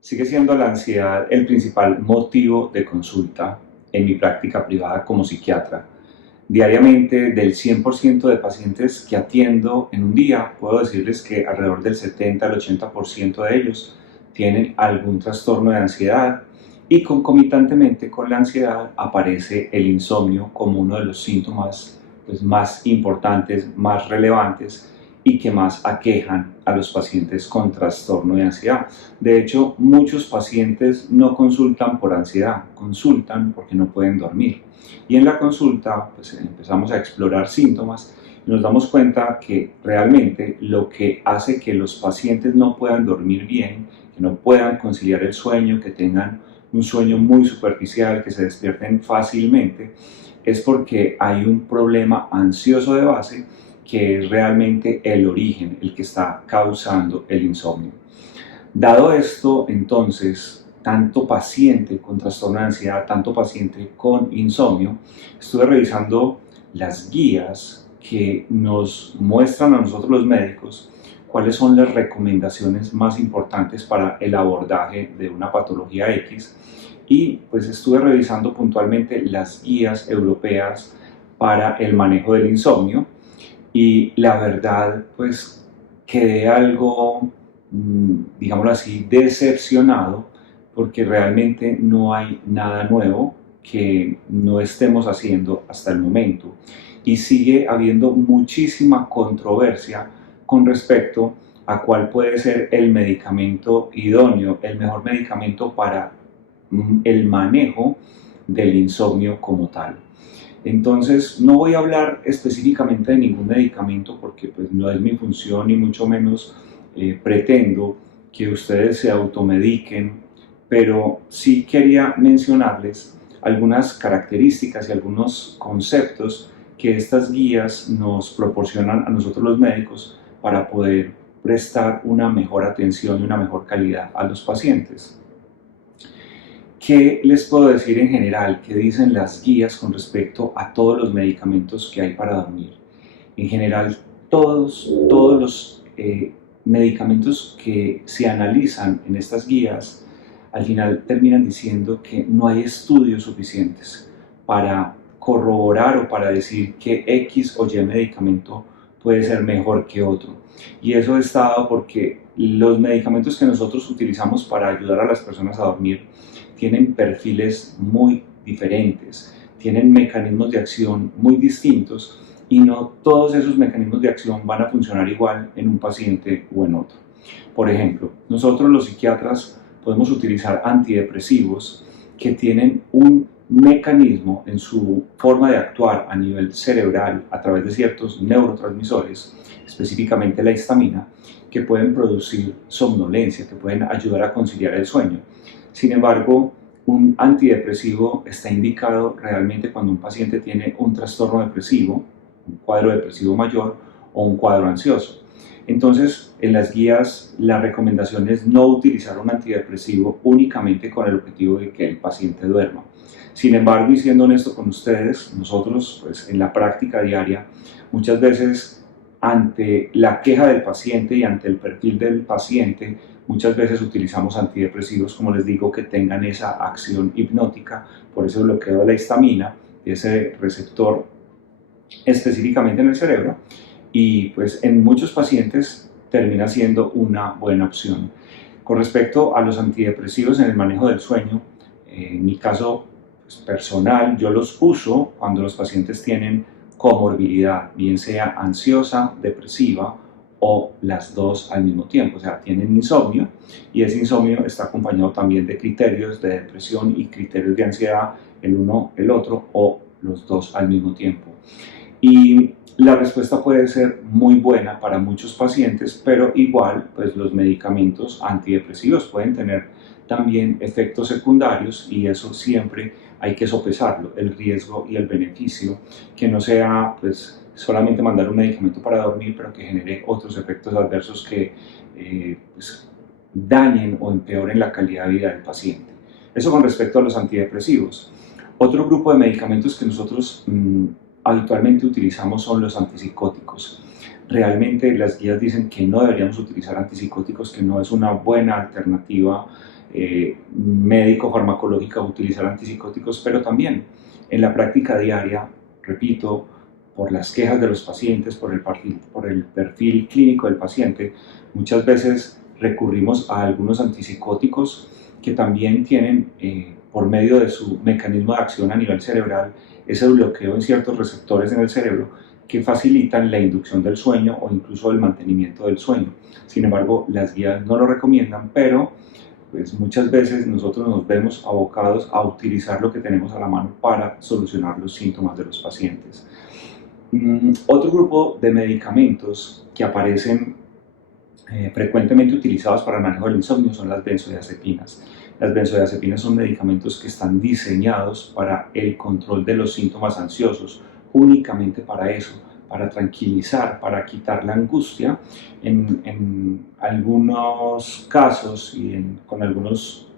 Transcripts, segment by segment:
Sigue siendo la ansiedad el principal motivo de consulta en mi práctica privada como psiquiatra. Diariamente, del 100% de pacientes que atiendo en un día, puedo decirles que alrededor del 70 al 80% de ellos tienen algún trastorno de ansiedad y concomitantemente con la ansiedad aparece el insomnio como uno de los síntomas más importantes, más relevantes y que más aquejan a los pacientes con trastorno de ansiedad. De hecho, muchos pacientes no consultan por ansiedad, consultan porque no pueden dormir. Y en la consulta empezamos a explorar síntomas y nos damos cuenta que realmente lo que hace que los pacientes no puedan dormir bien, que no puedan conciliar el sueño, que tengan un sueño muy superficial, que se despierten fácilmente, es porque hay un problema ansioso de base que es realmente el origen, el que está causando el insomnio. Dado esto, entonces, tanto paciente con trastorno de ansiedad, tanto paciente con insomnio, estuve revisando las guías que nos muestran a nosotros los médicos cuáles son las recomendaciones más importantes para el abordaje de una patología X y pues estuve revisando puntualmente las guías europeas para el manejo del insomnio y la verdad pues quedé algo, digámoslo así, decepcionado porque realmente no hay nada nuevo que no estemos haciendo hasta el momento y sigue habiendo muchísima controversia con respecto a cuál puede ser el medicamento idóneo, el mejor medicamento para el manejo del insomnio como tal. Entonces, no voy a hablar específicamente de ningún medicamento porque pues, no es mi función ni mucho menos pretendo que ustedes se automediquen, pero sí quería mencionarles algunas características y algunos conceptos que estas guías nos proporcionan a nosotros los médicos para poder prestar una mejor atención y una mejor calidad a los pacientes. ¿Qué les puedo decir en general? ¿Qué dicen las guías con respecto a todos los medicamentos que hay para dormir? En general, todos los medicamentos que se analizan en estas guías, al final terminan diciendo que no hay estudios suficientes para corroborar o para decir que X o Y medicamento puede ser mejor que otro. Y eso es dado porque los medicamentos que nosotros utilizamos para ayudar a las personas a dormir tienen perfiles muy diferentes, tienen mecanismos de acción muy distintos y no todos esos mecanismos de acción van a funcionar igual en un paciente o en otro. Por ejemplo, nosotros los psiquiatras podemos utilizar antidepresivos que tienen un mecanismo en su forma de actuar a nivel cerebral a través de ciertos neurotransmisores, específicamente la histamina, que pueden producir somnolencia, que pueden ayudar a conciliar el sueño. Sin embargo, un antidepresivo está indicado realmente cuando un paciente tiene un trastorno depresivo, un cuadro depresivo mayor o un cuadro ansioso. Entonces, en las guías, la recomendación es no utilizar un antidepresivo únicamente con el objetivo de que el paciente duerma. Sin embargo, y siendo honesto con ustedes, nosotros pues, en la práctica diaria, muchas veces ante la queja del paciente y ante el perfil del paciente, muchas veces utilizamos antidepresivos, como les digo, que tengan esa acción hipnótica, por ese bloqueo de la histamina, de ese receptor específicamente en el cerebro, y pues en muchos pacientes termina siendo una buena opción. Con respecto a los antidepresivos en el manejo del sueño, en mi caso pues, personal, yo los uso cuando los pacientes tienen comorbilidad, bien sea ansiosa, depresiva o las dos al mismo tiempo, o sea, tienen insomnio y ese insomnio está acompañado también de criterios de depresión y criterios de ansiedad, el uno, el otro o los dos al mismo tiempo. Y la respuesta puede ser muy buena para muchos pacientes, pero igual pues los medicamentos antidepresivos pueden tener también efectos secundarios y eso siempre hay que sopesarlo, el riesgo y el beneficio, que no sea pues solamente mandar un medicamento para dormir, pero que genere otros efectos adversos que pues, dañen o empeoren la calidad de vida del paciente. Eso con respecto a los antidepresivos. Otro grupo de medicamentos que nosotros habitualmente utilizamos son los antipsicóticos. Realmente las guías dicen que no deberíamos utilizar antipsicóticos, que no es una buena alternativa médico farmacológica utilizar antipsicóticos, pero también en la práctica diaria, repito, por las quejas de los pacientes, por el perfil clínico del paciente, muchas veces recurrimos a algunos antipsicóticos que también tienen, por medio de su mecanismo de acción a nivel cerebral, ese bloqueo en ciertos receptores en el cerebro que facilitan la inducción del sueño o incluso el mantenimiento del sueño. Sin embargo, las guías no lo recomiendan, pero pues muchas veces nosotros nos vemos abocados a utilizar lo que tenemos a la mano para solucionar los síntomas de los pacientes. Otro grupo de medicamentos que aparecen frecuentemente utilizados para el manejo del insomnio son las benzodiazepinas. Las benzodiazepinas son medicamentos que están diseñados para el control de los síntomas ansiosos, únicamente para eso, para tranquilizar, para quitar la angustia. En algunos casos y con algunos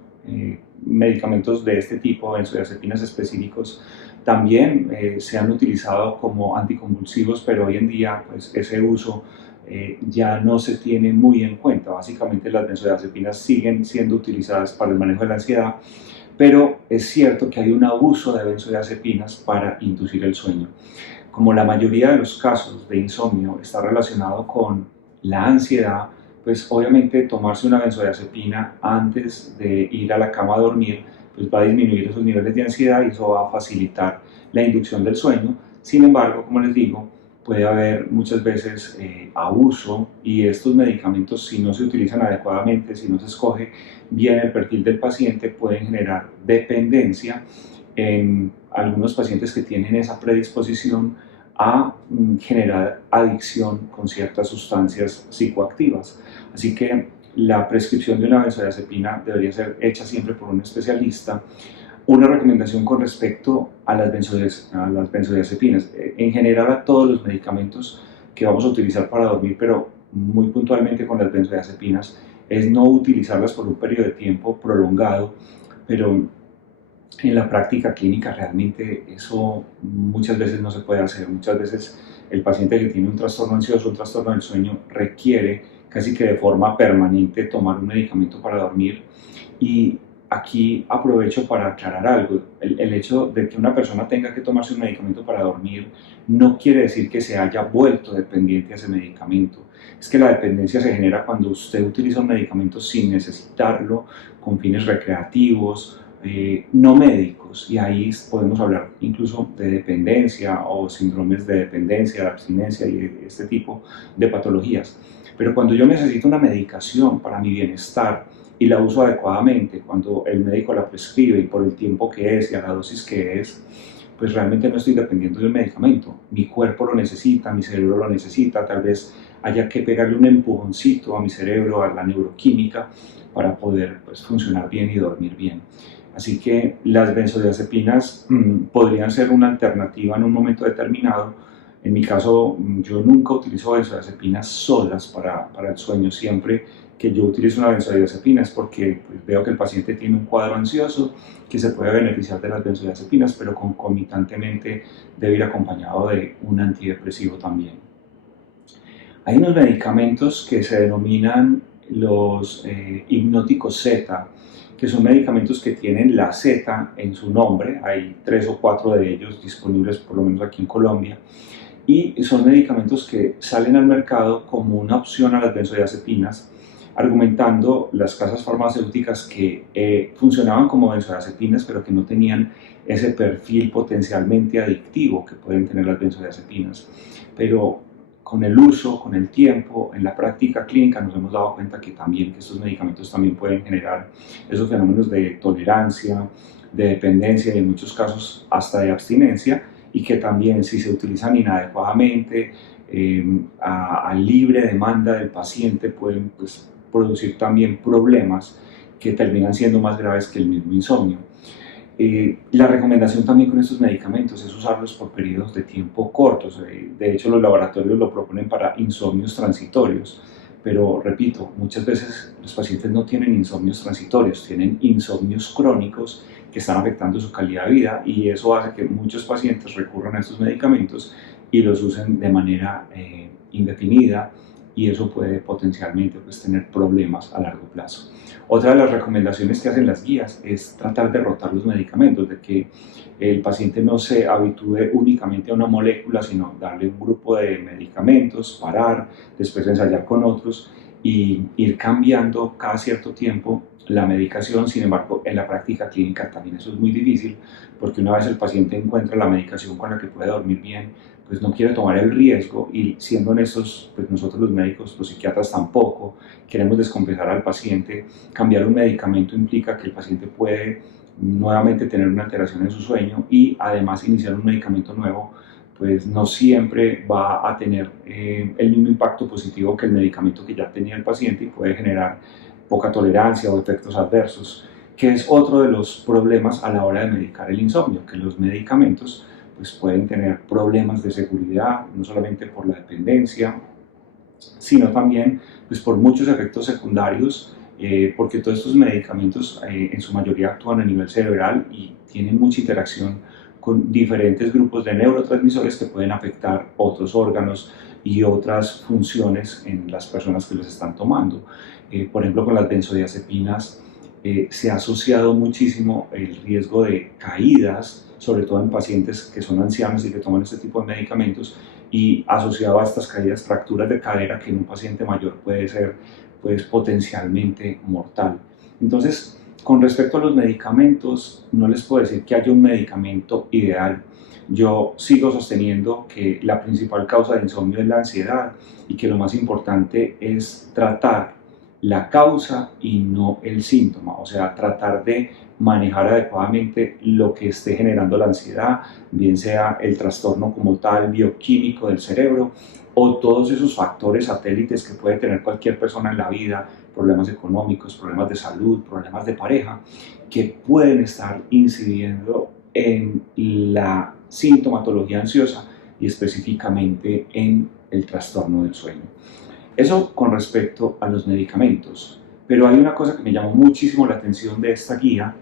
medicamentos de este tipo, benzodiazepinas específicos, también se han utilizado como anticonvulsivos, pero hoy en día pues, ese uso ya no se tiene muy en cuenta. Básicamente las benzodiazepinas siguen siendo utilizadas para el manejo de la ansiedad, pero es cierto que hay un abuso de benzodiazepinas para inducir el sueño. Como la mayoría de los casos de insomnio está relacionado con la ansiedad, pues obviamente tomarse una benzodiazepina antes de ir a la cama a dormir pues va a disminuir esos niveles de ansiedad y eso va a facilitar la inducción del sueño. Sin embargo, como les digo, puede haber muchas veces abuso y estos medicamentos, si no se utilizan adecuadamente, si no se escoge bien el perfil del paciente, pueden generar dependencia en algunos pacientes que tienen esa predisposición a generar adicción con ciertas sustancias psicoactivas. Así que la prescripción de una benzodiazepina debería ser hecha siempre por un especialista. Una recomendación con respecto a las benzodiazepinas, en general a todos los medicamentos que vamos a utilizar para dormir, pero muy puntualmente con las benzodiazepinas, es no utilizarlas por un periodo de tiempo prolongado, pero en la práctica clínica realmente eso muchas veces no se puede hacer. Muchas veces el paciente que tiene un trastorno ansioso, un trastorno del sueño, requiere casi que de forma permanente tomar un medicamento para dormir. Y aquí aprovecho para aclarar algo. El hecho de que una persona tenga que tomarse un medicamento para dormir no quiere decir que se haya vuelto dependiente a ese medicamento. Es que la dependencia se genera cuando usted utiliza un medicamento sin necesitarlo, con fines recreativos, no médicos, y ahí podemos hablar incluso de dependencia o síndromes de dependencia, de abstinencia y este tipo de patologías. Pero cuando yo necesito una medicación para mi bienestar y la uso adecuadamente, cuando el médico la prescribe y por el tiempo que es y a la dosis que es, pues realmente no estoy dependiendo de un medicamento. Mi cuerpo lo necesita, mi cerebro lo necesita, tal vez haya que pegarle un empujoncito a mi cerebro, a la neuroquímica, para poder pues, funcionar bien y dormir bien. Así que las benzodiazepinas podrían ser una alternativa en un momento determinado. En mi caso, yo nunca utilizo benzodiazepinas solas para el sueño. Siempre que yo utilizo una benzodiazepina es porque pues, veo que el paciente tiene un cuadro ansioso que se puede beneficiar de las benzodiazepinas, pero concomitantemente debe ir acompañado de un antidepresivo también. Hay unos medicamentos que se denominan los hipnóticos Z, que son medicamentos que tienen la Z en su nombre. Hay 3 o 4 de ellos disponibles por lo menos aquí en Colombia, y son medicamentos que salen al mercado como una opción a las benzodiazepinas, argumentando las casas farmacéuticas que funcionaban como benzodiazepinas pero que no tenían ese perfil potencialmente adictivo que pueden tener las benzodiazepinas. Pero con el uso, con el tiempo, en la práctica clínica nos hemos dado cuenta que estos medicamentos también pueden generar esos fenómenos de tolerancia, de dependencia y en muchos casos hasta de abstinencia, y que también si se utilizan inadecuadamente a libre demanda del paciente pueden pues, producir también problemas que terminan siendo más graves que el mismo insomnio. La recomendación también con estos medicamentos es usarlos por periodos de tiempo cortos. De hecho, los laboratorios lo proponen para insomnios transitorios. Pero, repito, muchas veces los pacientes no tienen insomnios transitorios, tienen insomnios crónicos que están afectando su calidad de vida, y eso hace que muchos pacientes recurran a estos medicamentos y los usen de manera indefinida y eso puede potencialmente pues, tener problemas a largo plazo. Otra de las recomendaciones que hacen las guías es tratar de rotar los medicamentos, de que el paciente no se habitúe únicamente a una molécula, sino darle un grupo de medicamentos, parar, después ensayar con otros y ir cambiando cada cierto tiempo la medicación. Sin embargo, en la práctica clínica también eso es muy difícil, porque una vez el paciente encuentra la medicación con la que puede dormir bien, pues no quiere tomar el riesgo, y siendo honestos, pues nosotros los médicos, los psiquiatras tampoco queremos descompensar al paciente. Cambiar un medicamento implica que el paciente puede nuevamente tener una alteración en su sueño, y además iniciar un medicamento nuevo pues no siempre va a tener el mismo impacto positivo que el medicamento que ya tenía el paciente, y puede generar poca tolerancia o efectos adversos, que es otro de los problemas a la hora de medicar el insomnio, que los medicamentos pues pueden tener problemas de seguridad, no solamente por la dependencia, sino también pues, por muchos efectos secundarios, porque todos estos medicamentos en su mayoría actúan a nivel cerebral y tienen mucha interacción con diferentes grupos de neurotransmisores que pueden afectar otros órganos y otras funciones en las personas que los están tomando. Por ejemplo, con las benzodiazepinas se ha asociado muchísimo el riesgo de caídas, sobre todo en pacientes que son ancianos y que toman este tipo de medicamentos, y asociado a estas caídas, fracturas de cadera, que en un paciente mayor puede ser pues, potencialmente mortal. Entonces, con respecto a los medicamentos, no les puedo decir que haya un medicamento ideal. Yo sigo sosteniendo que la principal causa de insomnio es la ansiedad, y que lo más importante es tratar la causa y no el síntoma, o sea, tratar de manejar adecuadamente lo que esté generando la ansiedad, bien sea el trastorno como tal bioquímico del cerebro, o todos esos factores satélites que puede tener cualquier persona en la vida, problemas económicos, problemas de salud, problemas de pareja, que pueden estar incidiendo en la sintomatología ansiosa y específicamente en el trastorno del sueño. Eso con respecto a los medicamentos. Pero hay una cosa que me llamó muchísimo la atención de esta guía,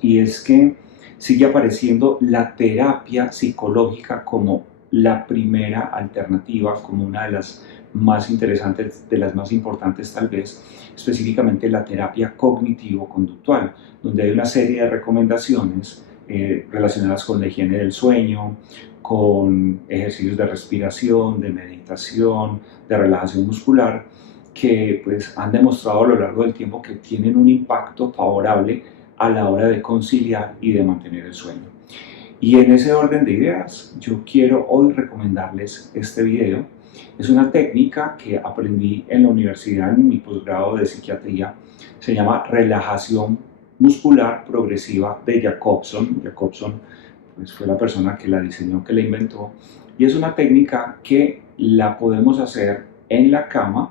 y es que sigue apareciendo la terapia psicológica como la primera alternativa, como una de las más interesantes, de las más importantes tal vez, específicamente la terapia cognitivo-conductual, donde hay una serie de recomendaciones relacionadas con la higiene del sueño, con ejercicios de respiración, de meditación, de relajación muscular, que pues, han demostrado a lo largo del tiempo que tienen un impacto favorable a la hora de conciliar y de mantener el sueño. Y en ese orden de ideas, yo quiero hoy recomendarles este video. Es una técnica que aprendí en la universidad en mi posgrado de psiquiatría. Se llama relajación muscular progresiva de Jacobson. Jacobson pues, fue la persona que la diseñó, que la inventó. Y es una técnica que la podemos hacer en la cama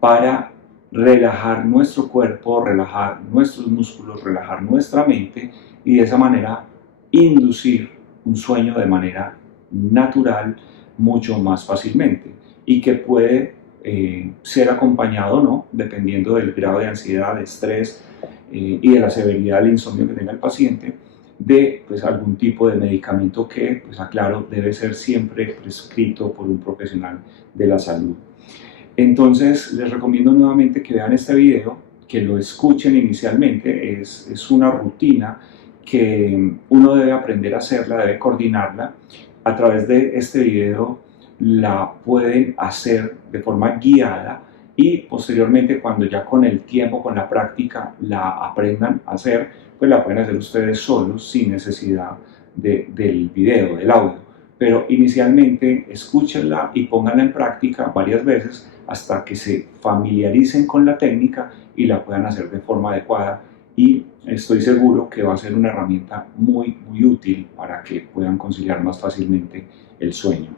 para relajar nuestro cuerpo, relajar nuestros músculos, relajar nuestra mente, y de esa manera inducir un sueño de manera natural mucho más fácilmente, y que puede ser acompañado o no, dependiendo del grado de ansiedad, de estrés y de la severidad del insomnio que tenga el paciente, de pues, algún tipo de medicamento que, pues aclaro, debe ser siempre prescrito por un profesional de la salud. Entonces les recomiendo nuevamente que vean este video, que lo escuchen inicialmente. Es una rutina que uno debe aprender a hacerla, debe coordinarla. A través de este video la pueden hacer de forma guiada, y posteriormente, cuando ya con el tiempo, con la práctica, la aprendan a hacer, pues la pueden hacer ustedes solos sin necesidad del video, del audio. Pero inicialmente escúchenla y pónganla en práctica varias veces hasta que se familiaricen con la técnica y la puedan hacer de forma adecuada, y estoy seguro que va a ser una herramienta muy útil para que puedan conciliar más fácilmente el sueño.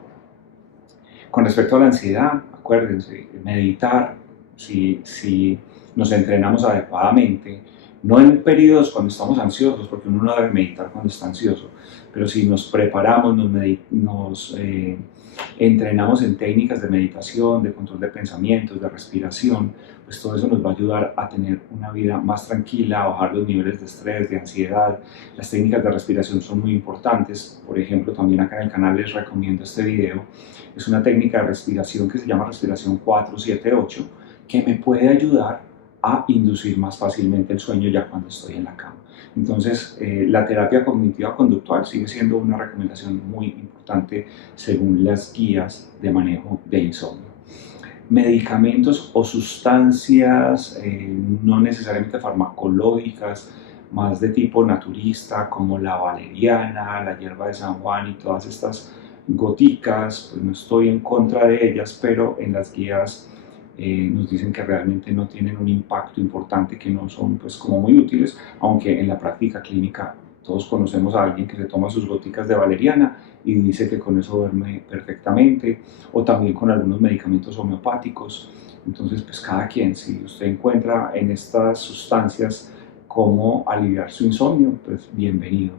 Con respecto a la ansiedad, acuérdense, meditar, si nos entrenamos adecuadamente, No en periodos cuando estamos ansiosos, porque uno no debe meditar cuando está ansioso, pero si nos preparamos, nos entrenamos en técnicas de meditación, de control de pensamientos, de respiración, pues todo eso nos va a ayudar a tener una vida más tranquila, a bajar los niveles de estrés, de ansiedad. Las técnicas de respiración son muy importantes. Por ejemplo, también acá en el canal les recomiendo este video. Es una técnica de respiración que se llama respiración 4-7-8, que me puede ayudar a inducir más fácilmente el sueño ya cuando estoy en la cama. Entonces, la terapia cognitiva conductual sigue siendo una recomendación muy importante según las guías de manejo de insomnio. Medicamentos o sustancias no necesariamente farmacológicas, más de tipo naturista, como la valeriana, la hierba de San Juan y todas estas goticas, pues no estoy en contra de ellas, pero en las guías nos dicen que realmente no tienen un impacto importante, que no son pues como muy útiles, aunque en la práctica clínica todos conocemos a alguien que se toma sus goticas de valeriana y dice que con eso duerme perfectamente, o también con algunos medicamentos homeopáticos. Entonces, pues cada quien, si usted encuentra en estas sustancias cómo aliviar su insomnio, pues bienvenido.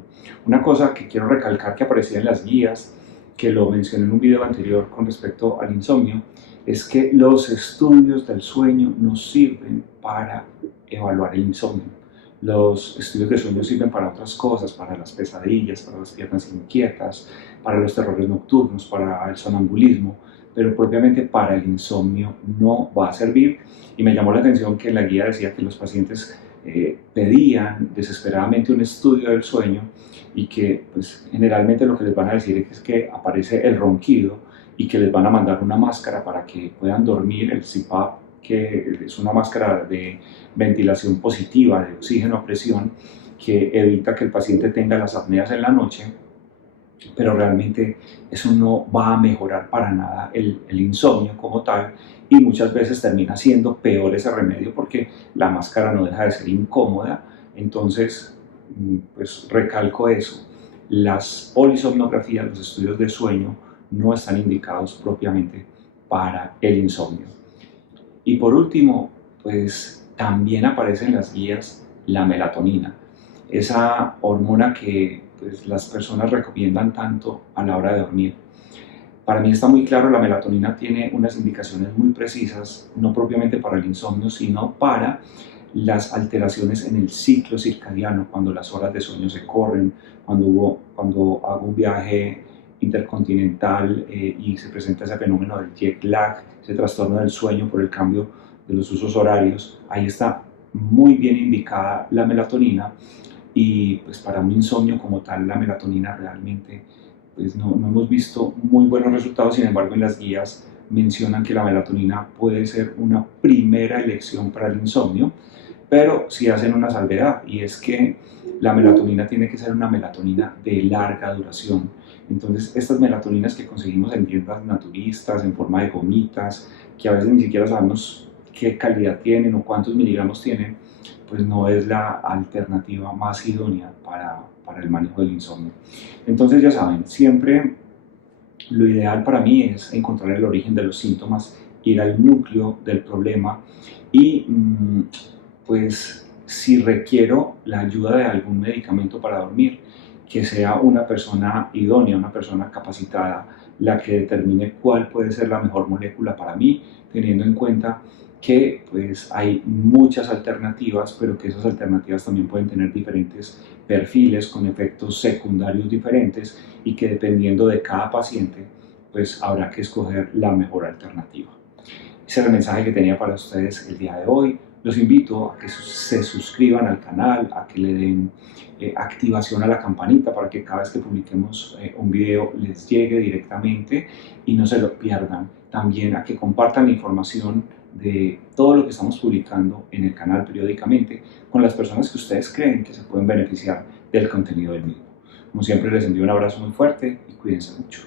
Una cosa que quiero recalcar que aparecía en las guías, que lo mencioné en un video anterior con respecto al insomnio, es que los estudios del sueño nos sirven para evaluar el insomnio. Los estudios de sueño sirven para otras cosas, para las pesadillas, para las piernas inquietas, para los terrores nocturnos, para el sonambulismo, pero propiamente para el insomnio no va a servir. Y me llamó la atención que la guía decía que los pacientes pedían desesperadamente un estudio del sueño y que pues, generalmente lo que les van a decir es que aparece el ronquido y que les van a mandar una máscara para que puedan dormir, el CPAP, que es una máscara de ventilación positiva, de oxígeno a presión, que evita que el paciente tenga las apneas en la noche, pero realmente eso no va a mejorar para nada el insomnio como tal, y muchas veces termina siendo peor ese remedio porque la máscara no deja de ser incómoda. Entonces, pues recalco eso, las polisomnografías, los estudios de sueño, no están indicados propiamente para el insomnio. Y por último, pues también aparece en las guías la melatonina, esa hormona que pues, las personas recomiendan tanto a la hora de dormir. Para mí está muy claro, la melatonina tiene unas indicaciones muy precisas, no propiamente para el insomnio, sino para las alteraciones en el ciclo circadiano, cuando las horas de sueño se corren, cuando hago un viaje intercontinental y se presenta ese fenómeno del jet lag, ese trastorno del sueño por el cambio de los usos horarios. Ahí está muy bien indicada la melatonina, y pues para un insomnio como tal la melatonina realmente pues no hemos visto muy buenos resultados. Sin embargo, en las guías mencionan que la melatonina puede ser una primera elección para el insomnio, pero sí hacen una salvedad, y es que la melatonina tiene que ser una melatonina de larga duración. Entonces, estas melatoninas que conseguimos en tiendas naturistas, en forma de gomitas, que a veces ni siquiera sabemos qué calidad tienen o cuántos miligramos tienen, pues no es la alternativa más idónea para el manejo del insomnio. Entonces, ya saben, siempre lo ideal para mí es encontrar el origen de los síntomas, ir al núcleo del problema y pues si requiero la ayuda de algún medicamento para dormir, que sea una persona idónea, una persona capacitada, la que determine cuál puede ser la mejor molécula para mí, teniendo en cuenta que pues hay muchas alternativas, pero que esas alternativas también pueden tener diferentes perfiles con efectos secundarios diferentes, y que dependiendo de cada paciente pues habrá que escoger la mejor alternativa. Ese era el mensaje que tenía para ustedes el día de hoy. Los invito a que se suscriban al canal, a que le den activación a la campanita para que cada vez que publiquemos un video les llegue directamente y no se lo pierdan. También a que compartan la información de todo lo que estamos publicando en el canal periódicamente con las personas que ustedes creen que se pueden beneficiar del contenido del mismo. Como siempre, les envío un abrazo muy fuerte y cuídense mucho.